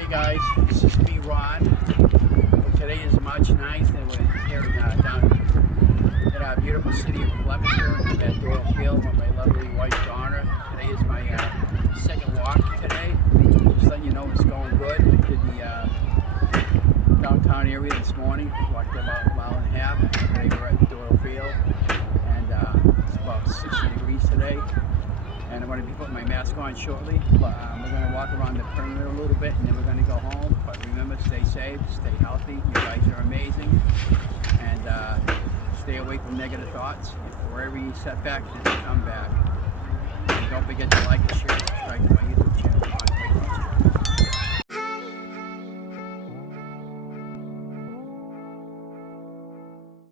Hey guys, this is me, Ron. Today is March 9th and we're here down in our beautiful city of Leominster at Doyle Field with my lovely wife Donna. Today is my second walk today. Just letting you know it's going good. I did the downtown area this morning, walked about a mile and a half. Today we're at Doyle Field and it's about 60 degrees today. And I'm going to be putting my mask on shortly, but we're going to walk around the perimeter a little bit and then we're going to go home. But remember, stay safe, stay healthy. You guys are amazing, and stay away from negative thoughts. For every setback, there's a comeback. And don't forget to like, share, subscribe to my YouTube channel.